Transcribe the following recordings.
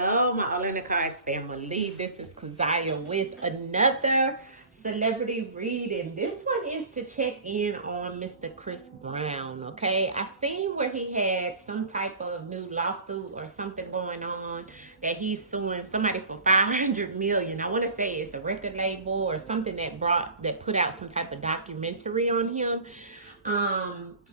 Hello, my All in the Cards family. This is Kazaya with another celebrity reading. This one is to check in on Mr. Chris Brown. Okay, I seen where he had some type of new lawsuit or something going on that he's suing somebody for 500 million. I want to say it's a record label or something that put out some type of documentary on him.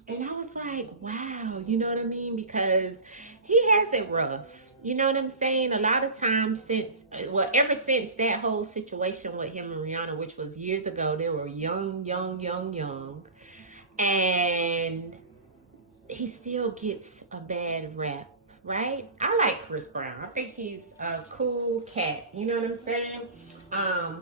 And I was like, wow, you know what I mean? Because he has it rough. You know what I'm saying? A lot of times ever since that whole situation with him and Rihanna, which was years ago, they were young, young, young, young. And he still gets a bad rap, right? I like Chris Brown. I think he's a cool cat. You know what I'm saying?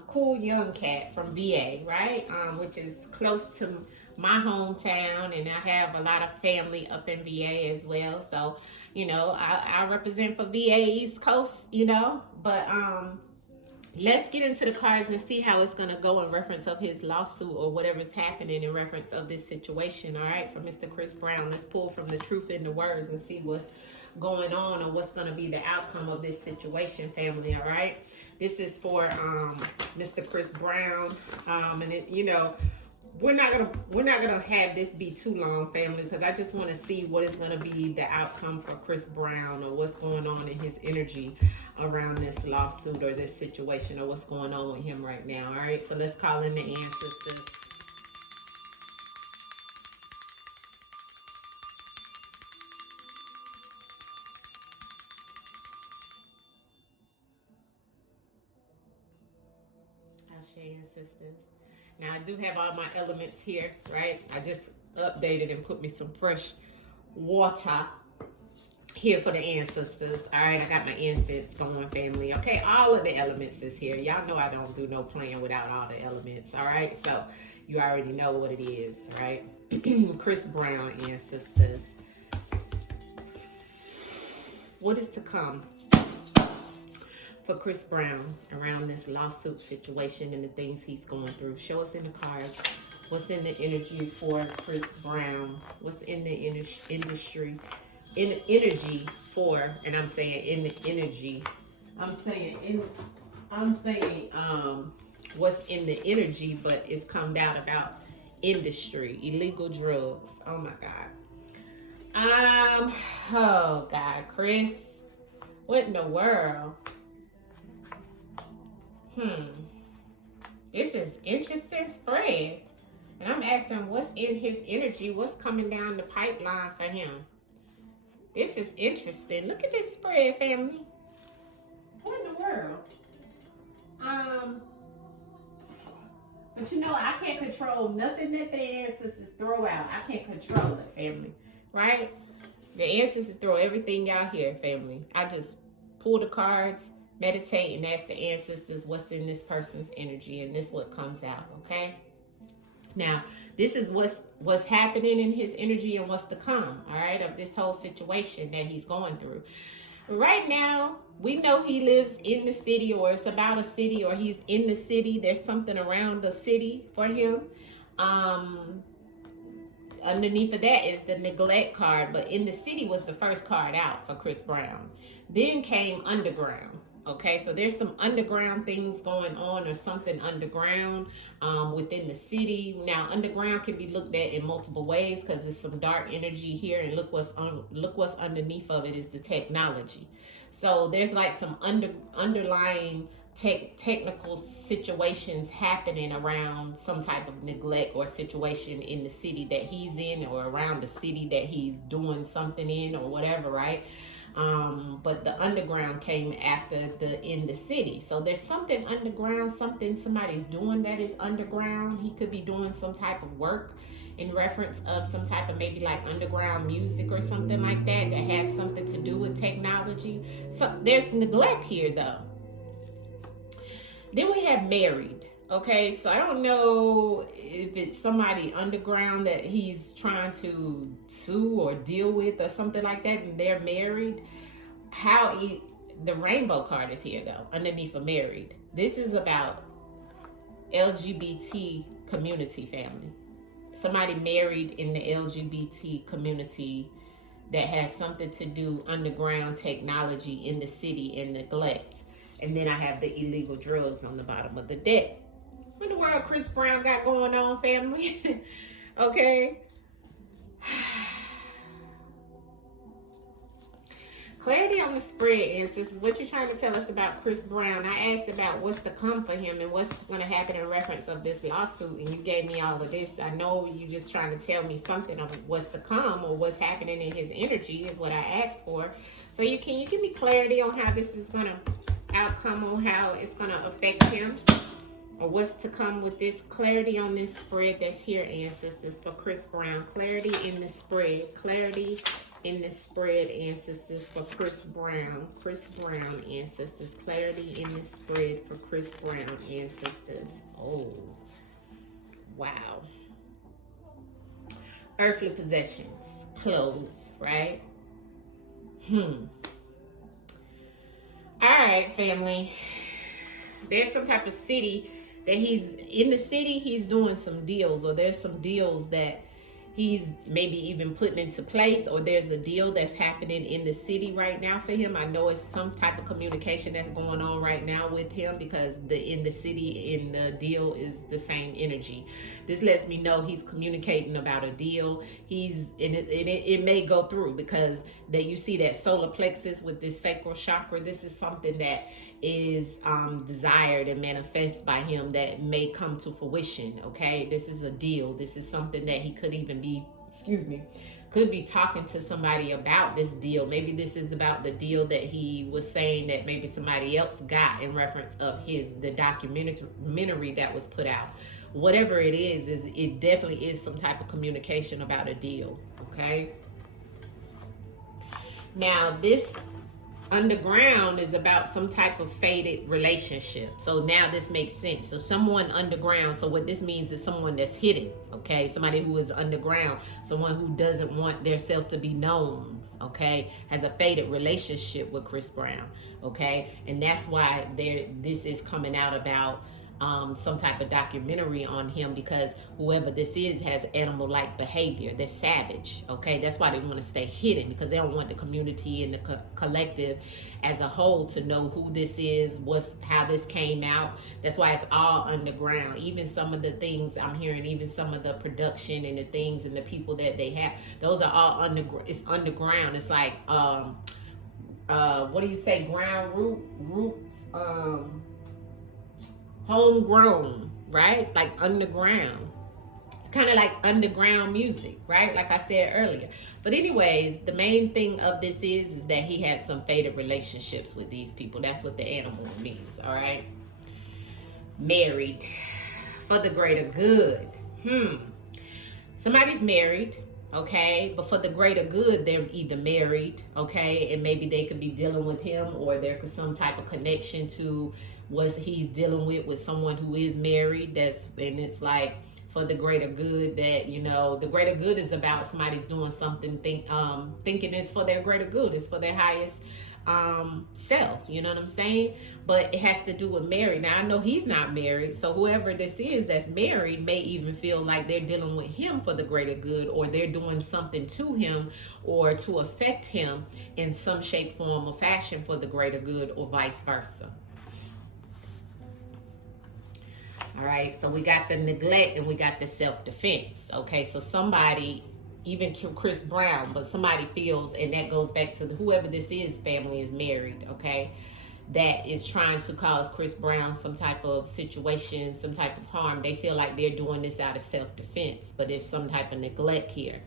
Cool young cat from VA, right? Which is close to my hometown, and I have a lot of family up in VA as well. So, I represent for VA East Coast, but let's get into the cards and see how it's going to go in reference of his lawsuit or whatever's happening in reference of this situation. All right, for Mr. Chris Brown, let's pull from the truth in the words and see what's going on or what's going to be the outcome of this situation, family. All right, this is for Mr. Chris Brown, we're not gonna have this be too long, family, because I just want to see what is gonna be the outcome for Chris Brown or what's going on in his energy around this lawsuit or this situation or what's going on with him right now. All right, so let's call in the ancestors. Ashe ancestors. Now I do have all my elements here, right? I just updated and put me some fresh water here for the ancestors. All right, I got my incense going, family. Okay, all of the elements is here. Y'all know I don't do no playing without all the elements. All right, so you already know what it is, right? Chris Brown ancestors. What is to come for Chris Brown around this lawsuit situation and the things he's going through? Show us in the cards what's in the energy for Chris Brown. What's in the industry, in energy for, and I'm saying in the energy. I'm saying what's in the energy, but it's come out about industry, illegal drugs. Oh my God. Oh God, Chris, what in the world? This is interesting spread. And I'm asking what's in his energy, what's coming down the pipeline for him. This is interesting. Look at this spread, family. What in the world? But I can't control nothing that the ancestors throw out. I can't control it, family. Right? The ancestors throw everything out here, family. I just pull the cards, meditate, and ask the ancestors what's in this person's energy, and this what comes out. Okay, now this is what's happening in his energy and what's to come, all right, of this whole situation that he's going through right now. We know he lives in the city, or it's about a city, or he's in the city. There's something around the city for him. Underneath of that is the neglect card, but in the city was the first card out for Chris Brown. Then came underground. Okay, so there's some underground things going on, or something underground within the city. Now, underground can be looked at in multiple ways because there's some dark energy here, and look what's underneath of it is the technology. So there's like some underlying technical situations happening around some type of neglect or situation in the city that he's in, or around the city that he's doing something in, or whatever, right? But the underground came after in the city. So there's something underground, somebody's doing that is underground. He could be doing some type of work in reference of some type of maybe like underground music or something like that has something to do with technology. So there's neglect here though. Then we have married. Okay, so I don't know if it's somebody underground that he's trying to sue or deal with or something like that, and they're married. The rainbow card is here though, underneath of married. This is about LGBT community, family. Somebody married in the LGBT community that has something to do underground technology in the city and neglect. And then I have the illegal drugs on the bottom of the deck. What in the world Chris Brown got going on, family? Okay. Clarity on the spread is, this is what you're trying to tell us about Chris Brown. I asked about what's to come for him and what's going to happen in reference of this lawsuit, and you gave me all of this. I know you just trying to tell me something of what's to come or what's happening in his energy is what I asked for. So you give me clarity on how this is going to outcome, on how it's going to affect him, or what's to come with this. Clarity on this spread that's here, ancestors, for Chris Brown. Clarity in the spread. Clarity in the spread, ancestors, for Chris Brown. Chris Brown, ancestors. Clarity in the spread for Chris Brown, ancestors. Oh, wow. Earthly possessions. Clothes, right? All right, family. There's some type of city that he's in. The city, he's doing some deals, or there's some deals that he's maybe even putting into place, or there's a deal that's happening in the city right now for him. I know it's some type of communication that's going on right now with him, because in the city, in the deal is the same energy. This lets me know he's communicating about a deal. It may go through, because that you see that solar plexus with this sacral chakra. This is something that is desired and manifest by him that may come to fruition. Okay, this is a deal. This is something that he could even be, could be talking to somebody about this deal. Maybe this is about the deal that he was saying that maybe somebody else got in reference of the documentary that was put out. Whatever it is it definitely is some type of communication about a deal. Okay, now this underground is about some type of faded relationship. So now this makes sense. So someone underground, so what this means is someone that's hidden. Okay, somebody who is underground, someone who doesn't want their self to be known. Okay, has a faded relationship with Chris Brown. Okay, and that's why this is coming out about some type of documentary on him, because whoever this is has animal-like behavior. They're savage. Okay, that's why they want to stay hidden, because they don't want the community and the collective as a whole to know who this is, how this came out. That's why it's all underground. Even some of the things I'm hearing, even some of the production and the things and the people that they have, those are all underground. It's underground. It's like what do you say, ground roots, homegrown, right? Like underground, kind of like underground music, right? Like I said earlier. But anyways, the main thing of this is that he has some faded relationships with these people. That's what the animal means. All right, married for the greater good. Somebody's married, okay, but for the greater good, they're either married, okay, and maybe they could be dealing with him, or there could some type of connection to what he's dealing with someone who is married. And it's like for the greater good, that the greater good is about somebody's doing something thinking it's for their greater good, it's for their highest self, you know what I'm saying? But it has to do with married. Now I know he's not married, so whoever this is that's married may even feel like they're dealing with him for the greater good, or they're doing something to him or to affect him in some shape, form, or fashion for the greater good, or vice versa. All right, so we got the neglect and we got the self-defense. Okay, so somebody, even Chris Brown, but somebody feels, and that goes back to whoever this is, family is married, okay, that is trying to cause Chris Brown some type of situation, some type of harm. They feel like they're doing this out of self-defense, but there's some type of neglect here.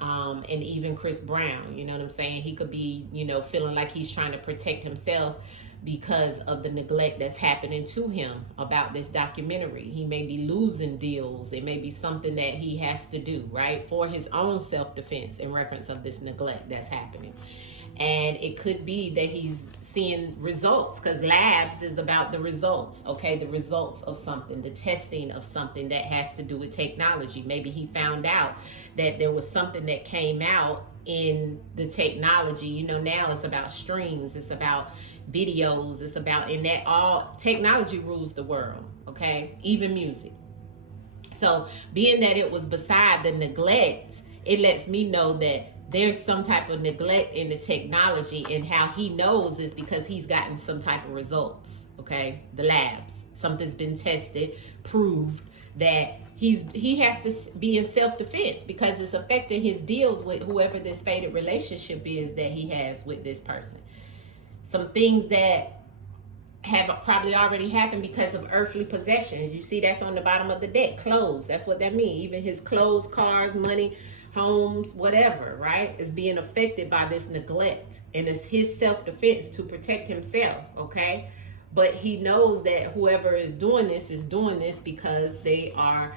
And even Chris Brown, you know what I'm saying? He could be, feeling like he's trying to protect himself because of the neglect that's happening to him about this documentary. He may be losing deals. It may be something that he has to do, right, for his own self-defense in reference of this neglect that's happening. And it could be that he's seeing results, because labs is about the results, okay? The results of something, the testing of something that has to do with technology. Maybe he found out that there was something that came out in the technology. Now it's about streams, it's about videos, it's about, and that all technology rules the world, okay? Even music. So being that it was beside the neglect, it lets me know that there's some type of neglect in the technology, and how he knows is because he's gotten some type of results. Okay, the labs, something's been tested, proved that he has to be in self-defense because it's affecting his deals with whoever this fated relationship is that he has with this person. Some things that have probably already happened because of earthly possessions. You see, that's on the bottom of the deck. Clothes, that's what that means. Even his clothes, cars, money, homes, whatever, right, is being affected by this neglect. And it's his self-defense to protect himself, okay? But he knows that whoever is doing this because they are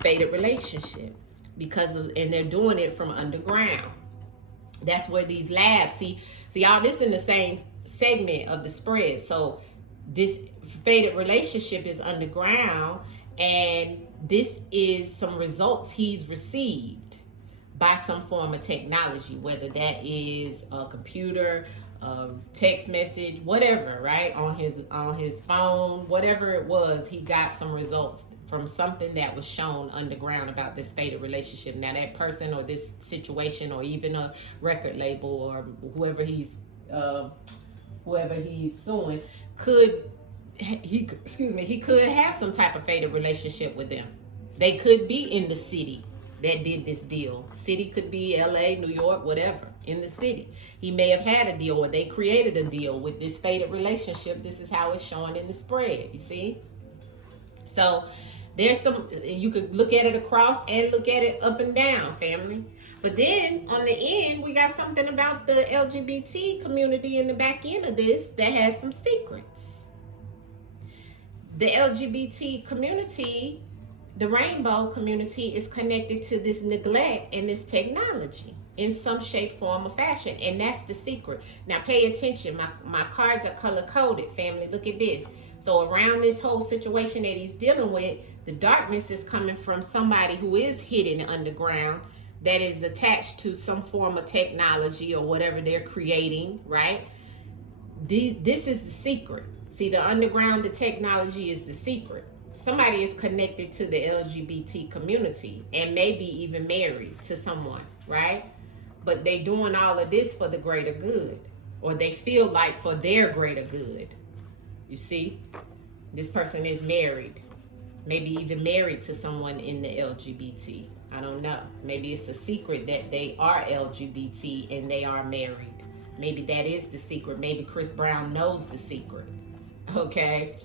fated relationship. And they're doing it from underground. That's where these labs, see all this in the same segment of the spread. So this fated relationship is underground, and this is some results he's received by some form of technology, whether that is a computer, text message, whatever, right, on his phone, whatever it was. He got some results from something that was shown underground about this fated relationship. Now that person or this situation, or even a record label or whoever he's suing, he could have some type of fated relationship with them. They could be in the city that did this deal. City could be LA, New York, whatever, in the city. He may have had a deal, or they created a deal with this fated relationship. This is how it's showing in the spread, you see? So there's some, you could look at it across and look at it up and down, family. But then on the end, we got something about the LGBT community in the back end of this that has some secrets. The LGBT community, the rainbow community, is connected to this neglect and this technology in some shape, form, or fashion. And that's the secret. Now pay attention. My cards are color-coded, family. Look at this. So around this whole situation that he's dealing with, the darkness is coming from somebody who is hidden underground, that is attached to some form of technology or whatever they're creating, right? This is the secret. See, the underground, the technology is the secret. Somebody is connected to the LGBT community and maybe even married to someone, right? But they doing all of this for the greater good, or they feel like for their greater good. You see, this person is married, maybe even married to someone in the LGBT. I don't know. Maybe it's a secret that they are LGBT and they are married. Maybe that is the secret. Maybe Chris Brown knows the secret. Okay?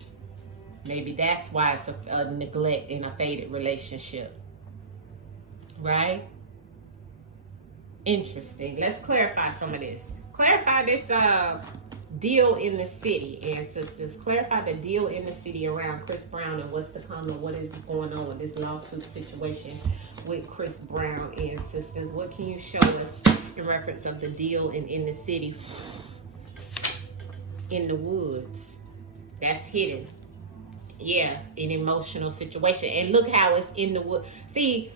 Maybe that's why it's a neglect in a faded relationship. Right? Interesting. Let's clarify some of this. Clarify this deal in the city, ancestors. Clarify the deal in the city around Chris Brown and what's to come and what is going on with this lawsuit situation with Chris Brown, ancestors. What can you show us in reference of the deal in the city, in the woods? That's hidden. Yeah, an emotional situation. And look how it's in the wood. See,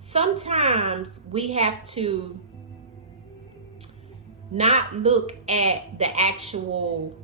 sometimes we have to not look at the actual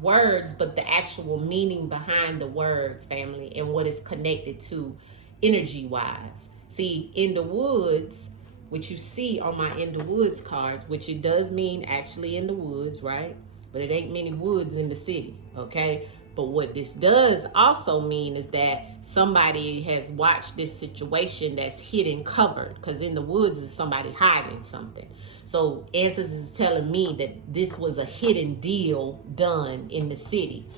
words, but the actual meaning behind the words, family, and what is connected to energy-wise. See, in the woods, which you see on my in the woods cards, which it does mean actually in the woods, right? But it ain't many woods in the city, okay? But what this does also mean is that somebody has watched this situation that's hidden, covered, because in the woods is somebody hiding something. So Answers is telling me that this was a hidden deal done in the city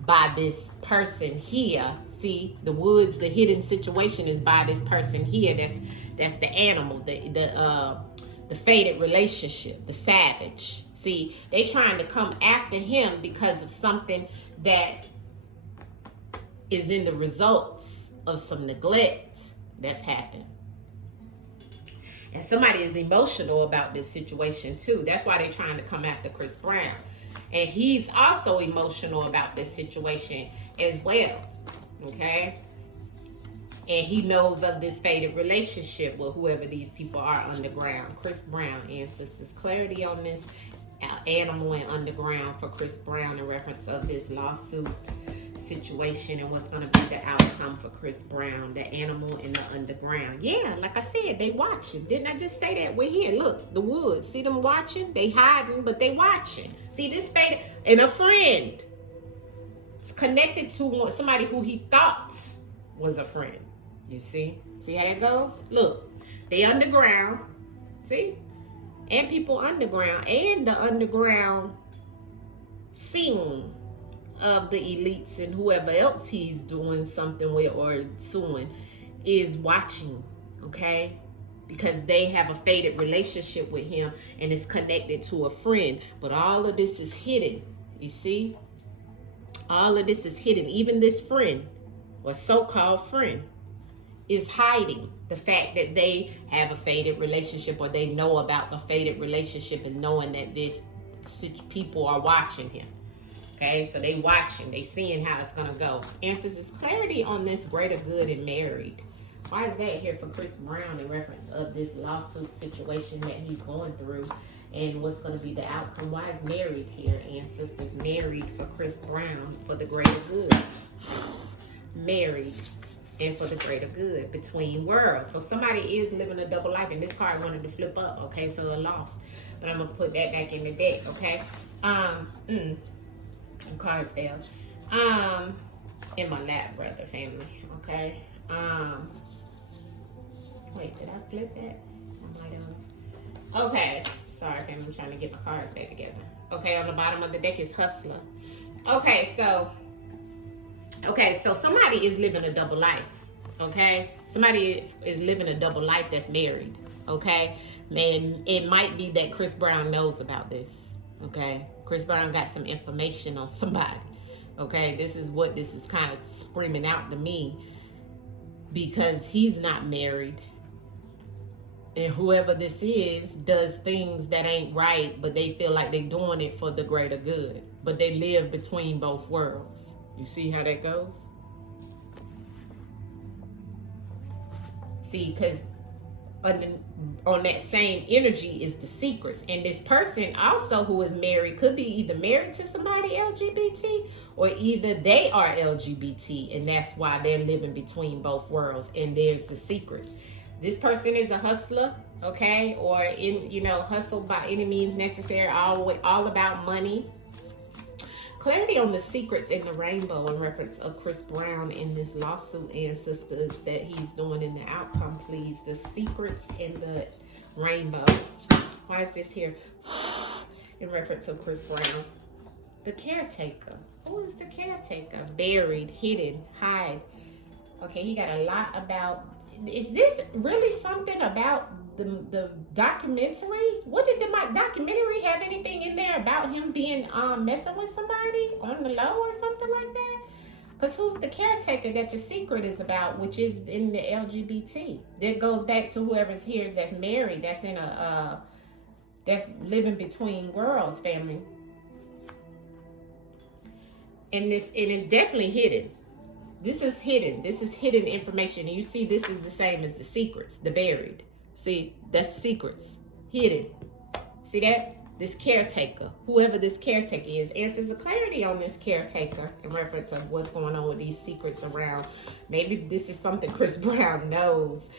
by this person here. See, the woods, the hidden situation is by this person here. That's the animal, the fated relationship, the savage. See, they trying to come after him because of something that is in the results of some neglect that's happened. And somebody is emotional about this situation too. That's why they're trying to come after Chris Brown. And he's also emotional about this situation as well. Okay? And he knows of this fated relationship with whoever these people are underground. Chris Brown, ancestors. Clarity on this animal and underground for Chris Brown in reference of this lawsuit situation and what's going to be the outcome for Chris Brown, the animal in the underground. Yeah, like I said, they watching. Didn't I just say that? We're here. Look, the woods. See them watching? They hiding, but they watching. See this fade and a friend. It's connected to somebody who he thought was a friend. You see? See how that goes? Look, they underground. See? And people underground. And the underground scene of the elites and whoever else he's doing something with or suing is watching, okay? Because they have a faded relationship with him and it's connected to a friend. But all of this is hidden, you see? All of this is hidden. Even this friend, or so-called friend, is hiding the fact that they have a faded relationship, or they know about a faded relationship and knowing that this people are watching him. Okay, so they watching, they seeing how it's gonna go. Answers is clarity on this greater good and married. Why is that here for Chris Brown in reference of this lawsuit situation that he's going through and what's going to be the outcome? Why is married here? Ancestors married for Chris Brown for the greater good. Married and for the greater good between worlds. So somebody is living a double life, and this card wanted to flip up. Okay, so a loss, but I'm gonna put that back in the deck. Okay, cards fell in my lap, brother, family. Okay, wait, did I flip that? I might have. Okay, sorry, family, I'm trying to get my cards back together. Okay, on the bottom of the deck is hustler. Okay, so somebody is living a double life. Okay, somebody is living a double life that's married. Okay, man, it might be that Chris Brown knows about this. Okay, Chris Brown got some information on somebody. Okay, this is what this is kind of screaming out to me, because he's not married, and whoever this is does things that ain't right, but they feel like they're doing it for the greater good, but they live between both worlds. You see how that goes? See, because on that same energy is the secrets. And this person also who is married could be either married to somebody LGBT, or either they are LGBT, and that's why they're living between both worlds. And there's the secrets. This person is a hustler, okay, or hustle by any means necessary, all about money. Clarity on the secrets in the rainbow in reference of Chris Brown in this lawsuit, ancestors, that he's doing in the outcome, please. The secrets in the rainbow. Why is this here? In reference of Chris Brown. The caretaker. Who is the caretaker? Buried, hidden, hide. Okay, he got a lot about. Is this really something about the documentary? What did the documentary have anything in there about him being messing with somebody on the low or something like that? Because who's the caretaker that the secret is about, which is in the LGBT? That goes back to whoever's here that's married, that's in that's living between worlds, family. And it's definitely hidden. This is hidden. This is hidden information. And you see, this is the same as the secrets, the buried. See, that's secrets, hidden. See that? This caretaker, whoever this caretaker is, answers a clarity on this caretaker in reference of what's going on with these secrets around. Maybe this is something Chris Brown knows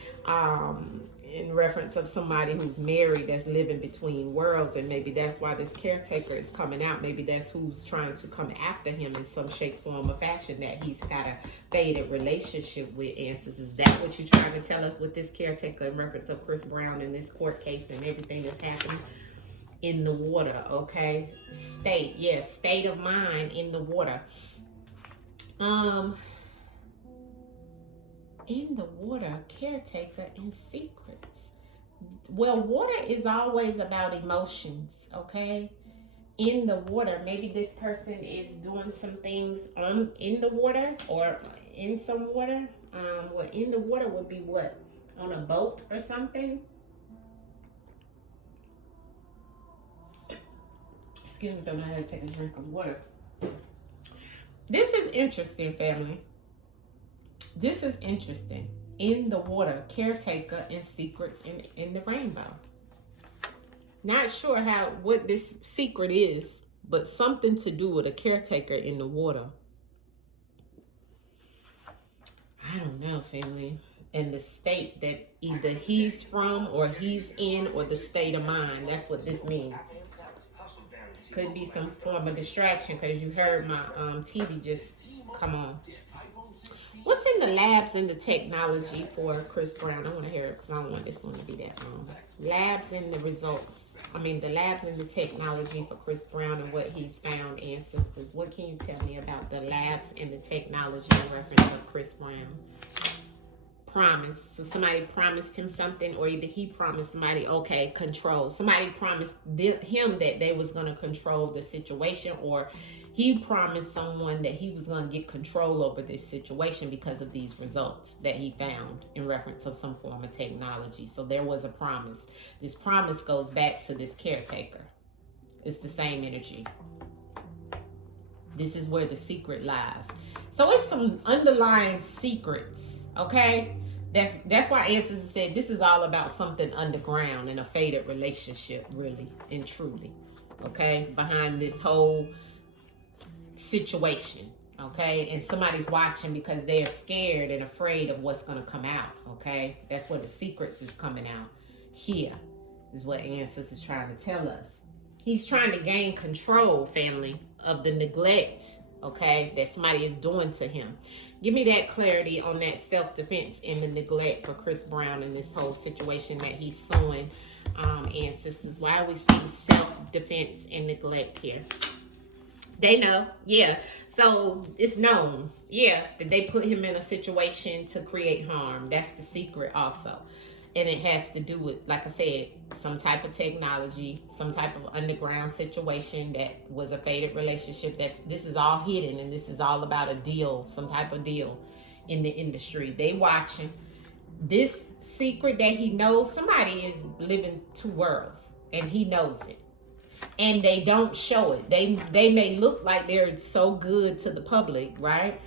in reference of somebody who's married that's living between worlds, and maybe that's why this caretaker is coming out. Maybe that's who's trying to come after him in some shape, form, or fashion, that he's got a faded relationship with. Answers, is that what you're trying to tell us with this caretaker in reference of Chris Brown in this court case and everything that's happening in the water? Okay, state, yes, state of mind in the water. In the water, caretaker and secrets. Well, water is always about emotions, okay? In the water, maybe this person is doing some things in the water or in some water. Well, in the water would be what? On a boat or something? Excuse me, don't know how to take a drink of water. This is interesting, family. This is interesting. In the water, caretaker and secrets in the rainbow. Not sure what this secret is, but something to do with a caretaker in the water. I don't know, family. And the state that either he's from or he's in, or the state of mind. That's what this means. Could be some form of distraction because you heard my TV just come on. What's in the labs and the technology for Chris Brown? I want to hear it because I don't want this one to be that long. Labs and the results. I mean, the labs and the technology for Chris Brown and what he's found, ancestors. What can you tell me about the labs and the technology in reference to Chris Brown? Promise. So somebody promised him something, or either he promised somebody, okay, control. Somebody promised him that they was going to control the situation, or he promised someone that he was going to get control over this situation because of these results that he found in reference of some form of technology. So there was a promise. This promise goes back to this caretaker. It's the same energy. This is where the secret lies. So it's some underlying secrets, okay? That's why ancestors said this is all about something underground and a faded relationship, really and truly, okay? Behind this whole situation, okay? And somebody's watching because they're scared and afraid of what's going to come out, okay? That's where the secrets is coming out. Here is what ancestors is trying to tell us. He's trying to gain control, family, of the neglect, okay, that somebody is doing to him. Give me that clarity on that self-defense and the neglect for Chris Brown in this whole situation that he's suing ancestors. Why we see self-defense and neglect here? They know, yeah. So it's known, yeah, that they put him in a situation to create harm. That's the secret also. And it has to do with, like I said, some type of technology, some type of underground situation that was a faded relationship. This is all hidden, and this is all about a deal, some type of deal in the industry. They watching. This secret that he knows, somebody is living two worlds, and he knows it. And they don't show it. They may look like they're so good to the public, right?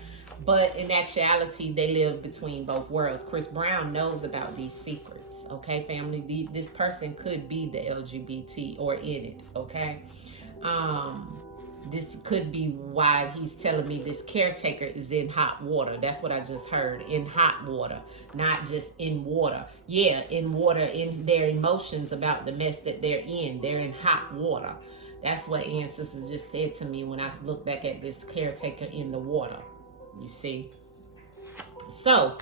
But in actuality, they live between both worlds. Chris Brown knows about these secrets, okay, family? This person could be the LGBT or in it, okay? This could be why he's telling me this caretaker is in hot water. That's what I just heard, in hot water, not just in water. Yeah, in water, in their emotions about the mess that they're in. They're in hot water. That's what ancestors just said to me when I look back at this caretaker in the water. You see? So,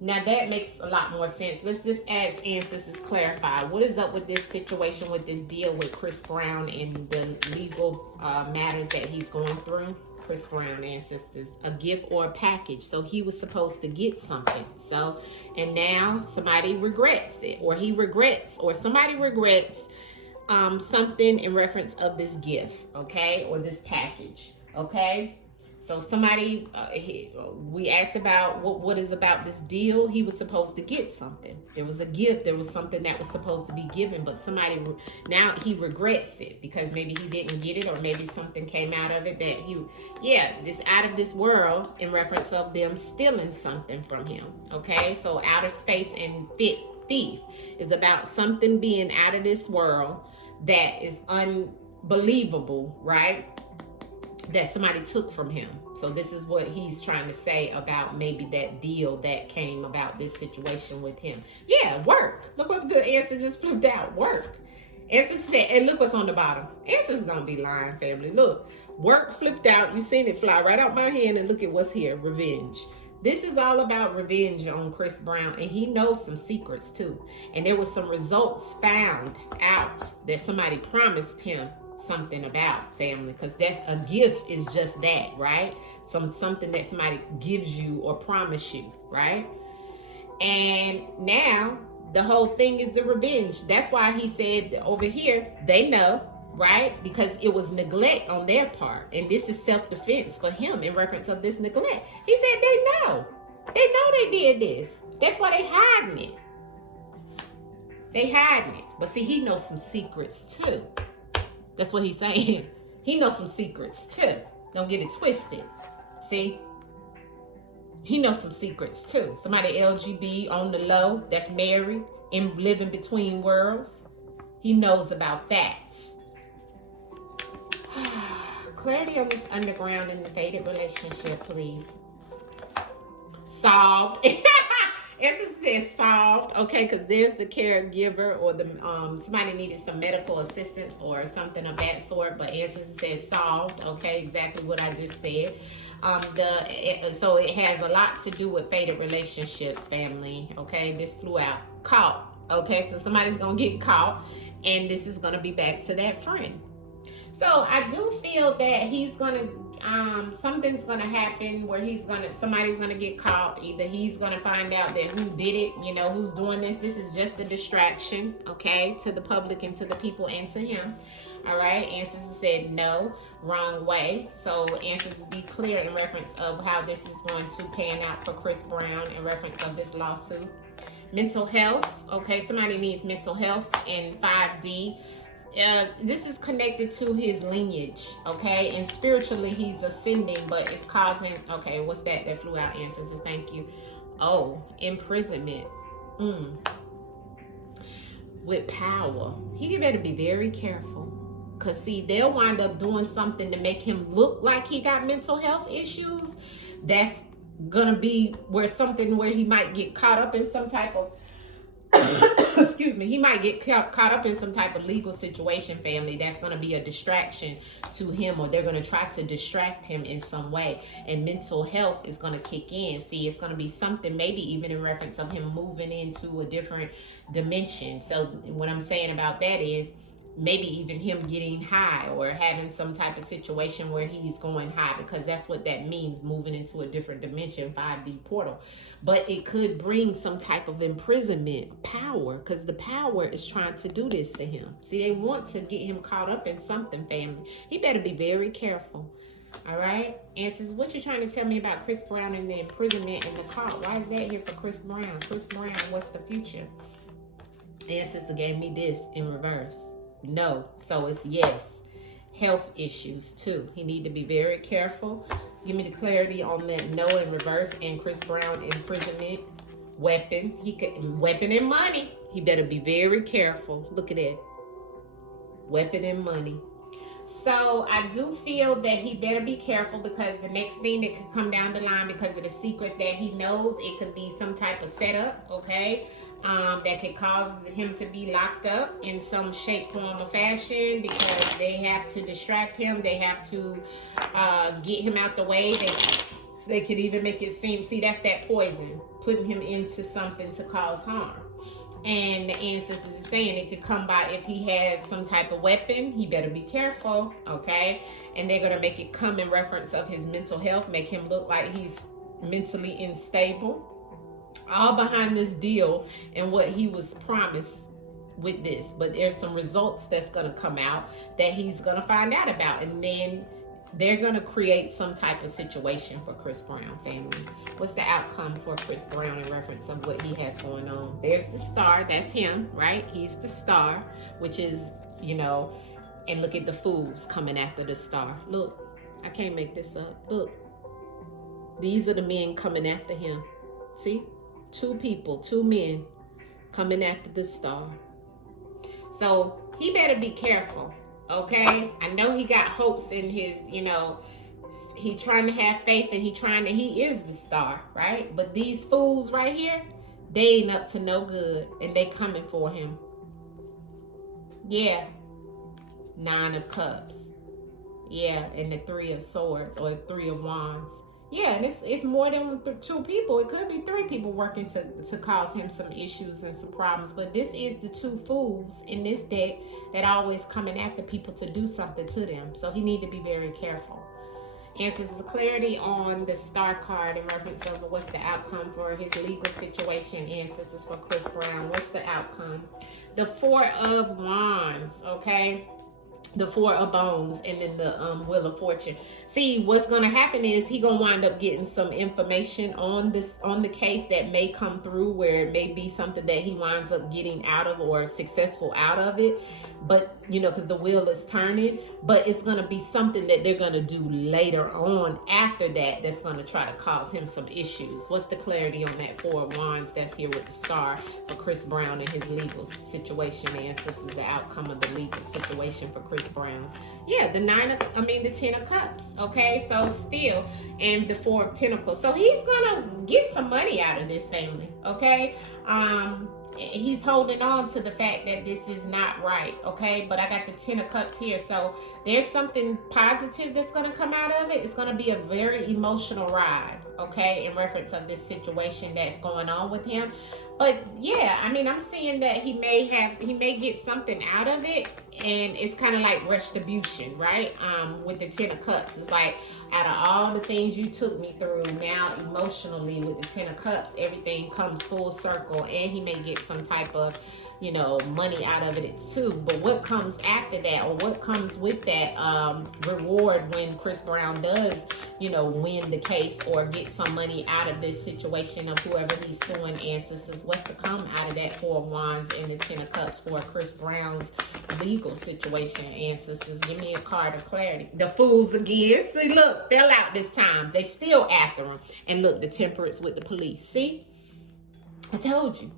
now that makes a lot more sense. Let's just ask ancestors clarify. What is up with this situation, with this deal with Chris Brown and the legal matters that he's going through? Chris Brown, ancestors, a gift or a package. So he was supposed to get something. So, and now somebody regrets it, or he regrets, or somebody regrets something in reference of this gift, okay, or this package, okay? So somebody, we asked about what is about this deal. He was supposed to get something. There was a gift. There was something that was supposed to be given, but somebody, now he regrets it because maybe he didn't get it, or maybe something came out of it that this out of this world in reference of them stealing something from him. Okay, so outer space and thief is about something being out of this world that is unbelievable, right? That somebody took from him. So this is what he's trying to say about maybe that deal that came about this situation with him. Yeah, work. Look what the answer just flipped out. Work. Answer said, and look what's on the bottom. Answers don't be lying, family. Look, work flipped out. You seen it fly right out my hand, and look at what's here. Revenge. This is all about revenge on Chris Brown, and he knows some secrets too. And there was some results found out that somebody promised him something about, family, because that's a gift is just that, right? Something that somebody gives you or promise you, right? And now the whole thing is the revenge. That's why he said over here, they know, right? Because it was neglect on their part, and this is self-defense for him in reference of this neglect. He said they know they did this. That's why they hiding it. They hiding it. But see, he knows some secrets too. That's what he's saying. He knows some secrets too. Don't get it twisted. See? He knows some secrets too. Somebody LGB on the low that's married and living between worlds. He knows about that. Clarity on this underground and the faded relationship, please. solved. It says solved, okay, because there's the caregiver or the somebody needed some medical assistance or something of that sort, but it says solved, okay, exactly what I just said. So it has a lot to do with fated relationships, family, okay. This flew out. Caught, okay, so somebody's gonna get caught, and this is gonna be back to that friend. So I do feel that he's gonna something's gonna happen where somebody's gonna get caught. Either he's gonna find out that who did it, who's doing this. This is just a distraction, okay, to the public and to the people and to him. All right, ancestors said no, wrong way. So ancestors, be clear in reference of how this is going to pan out for Chris Brown in reference of this lawsuit. Mental health, okay, somebody needs mental health in 5D. This is connected to his lineage, okay, and spiritually he's ascending, but it's causing, okay, what's that flew out, ancestors? Thank you. Oh, imprisonment. With power. He better be very careful, because see, they'll wind up doing something to make him look like he got mental health issues. That's gonna be where he might get caught up in some type of excuse me, he might get caught up in some type of legal situation, family. That's going to be a distraction to him, or they're going to try to distract him in some way, and mental health is going to kick in. See, it's going to be something maybe even in reference of him moving into a different dimension. So what I'm saying about that is maybe even him getting high or having some type of situation where he's going high, because that's what that means, moving into a different dimension, 5D portal. But it could bring some type of imprisonment, power, because the power is trying to do this to him. See, they want to get him caught up in something, family. He better be very careful. All right, answers, what you trying to tell me about Chris Brown and the imprisonment and the caught? Why is that here for Chris Brown? Chris Brown, what's the future? Answers gave me this in reverse. No, so it's yes. Health issues too. He need to be very careful. Give me the clarity on that. No in reverse. And Chris Brown, imprisonment, weapon. Weapon and money. He better be very careful. Look at that. Weapon and money. So I do feel that he better be careful, because the next thing that could come down the line, because of the secrets that he knows, it could be some type of setup, okay? That could cause him to be locked up in some shape, form, or fashion, because they have to distract him. They have to get him out the way. They could even make it seem, see, that's that poison, putting him into something to cause harm. And the ancestors is saying it could come by if he has some type of weapon. He better be careful, okay? And they're going to make it come in reference of his mental health, make him look like he's mentally unstable. All behind this deal and what he was promised with this. But there's some results that's going to come out that he's going to find out about. And then they're going to create some type of situation for Chris Brown, family. What's the outcome for Chris Brown in reference of what he has going on? There's the star. That's him, right? He's the star, which is, and look at the fools coming after the star. Look, I can't make this up. Look, these are the men coming after him. See? Two people, two men coming after the star. So he better be careful, okay? I know he got hopes in his, he trying to have faith, and he is the star, right? But these fools right here, they ain't up to no good, and they coming for him. Yeah. 9 of Cups. Yeah, and the 3 of Swords, or 3 of Wands. Yeah, and it's more than 2 people. It could be 3 people working to cause him some issues and some problems. But this is the 2 fools in this deck that always coming after people to do something to them. So he need to be very careful. Answers the clarity on the star card in reference of what's the outcome for his legal situation. Answers is for Chris Brown. What's the outcome? The 4 of Wands, okay? The 4 of Bones, and then the Wheel of Fortune. See, what's going to happen is he going to wind up getting some information on the case that may come through, where it may be something that he winds up getting out of or successful out of it. But, because the wheel is turning, but it's going to be something that they're going to do later on after that that's going to try to cause him some issues. What's the clarity on that 4 of Wands that's here with the star for Chris Brown and his legal situation? And this is the outcome of the legal situation for Chris Chris Brown. Yeah, the the 10 of Cups. Okay, so still, and the 4 of Pentacles. So he's gonna get some money out of this family. Okay, he's holding on to the fact that this is not right. Okay, but I got the 10 of Cups here, so there's something positive that's gonna come out of it. It's gonna be a very emotional ride. Okay, in reference of this situation that's going on with him. But yeah, I mean, I'm seeing that he may get something out of it, and it's kind of like retribution, right? With the 10 of Cups, it's like, out of all the things you took me through, now emotionally with the 10 of Cups, everything comes full circle, and he may get some type of, money out of it too. But what comes after that, or what comes with that reward when Chris Brown does, win the case or get some money out of this situation of whoever he's suing, ancestors, what's to come out of that 4 of Wands and the 10 of Cups for Chris Brown's legal situation, ancestors? Give me a card of clarity. The Fools again. See, look, fell out this time. They still after him. And look, the Temperance with the police. See? I told you.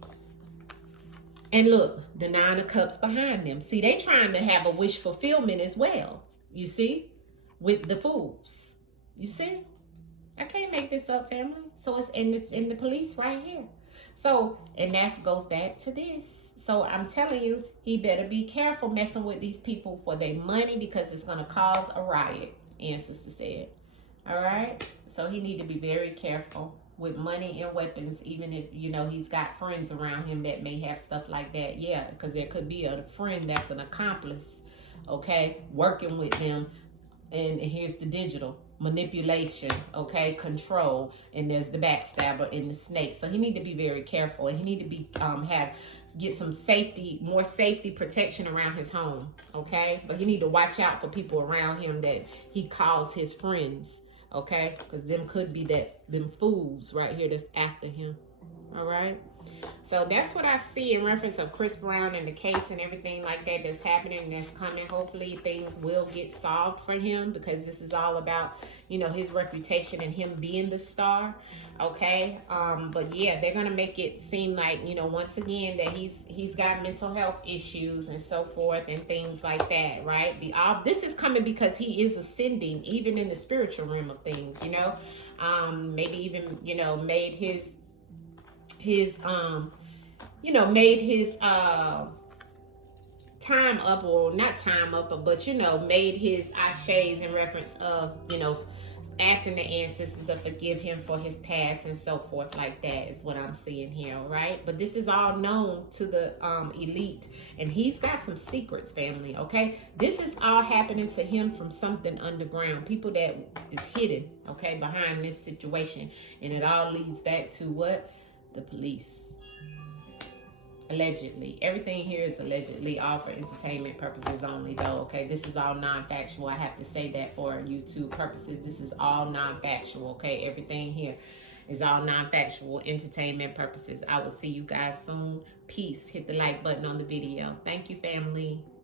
And look, the 9 of Cups behind them. See, they trying to have a wish fulfillment as well. You see? With the Fools. You see? I can't make this up, family. So it's in the police right here. So, and that goes back to this. So I'm telling you, he better be careful messing with these people for their money, because it's going to cause a riot, ancestor said. All right? So he need to be very careful with money and weapons, even if, he's got friends around him that may have stuff like that. Yeah, because there could be a friend that's an accomplice, okay, working with him. And here's the digital manipulation, okay, control, and there's the backstabber and the snake. So he need to be very careful, and he need to be get some more safety protection around his home, okay. But he need to watch out for people around him that he calls his friends, okay, because them could be them fools right here that's after him. All right. So that's what I see in reference of Chris Brown and the case and everything like that that's happening, that's coming. Hopefully things will get solved for him, because this is all about, his reputation and him being the star. Okay. But yeah, they're going to make it seem like, once again, that he's got mental health issues and so forth and things like that. Right. This is coming because he is ascending even in the spiritual realm of things, maybe even, made his time up, or not time up, but made his ashes in reference of, asking the ancestors to forgive him for his past and so forth like that is what I'm seeing here, right? But this is all known to the elite, and he's got some secrets, family, okay? This is all happening to him from something underground, people that is hidden, okay, behind this situation, and it all leads back to what? The police. Allegedly. Everything here is allegedly, all for entertainment purposes only, though, okay? This is all non-factual. I have to say that for YouTube purposes. This is all non-factual, okay? Everything here is all non-factual, entertainment purposes. I will see you guys soon. Peace. Hit the like button on the video. Thank you, family.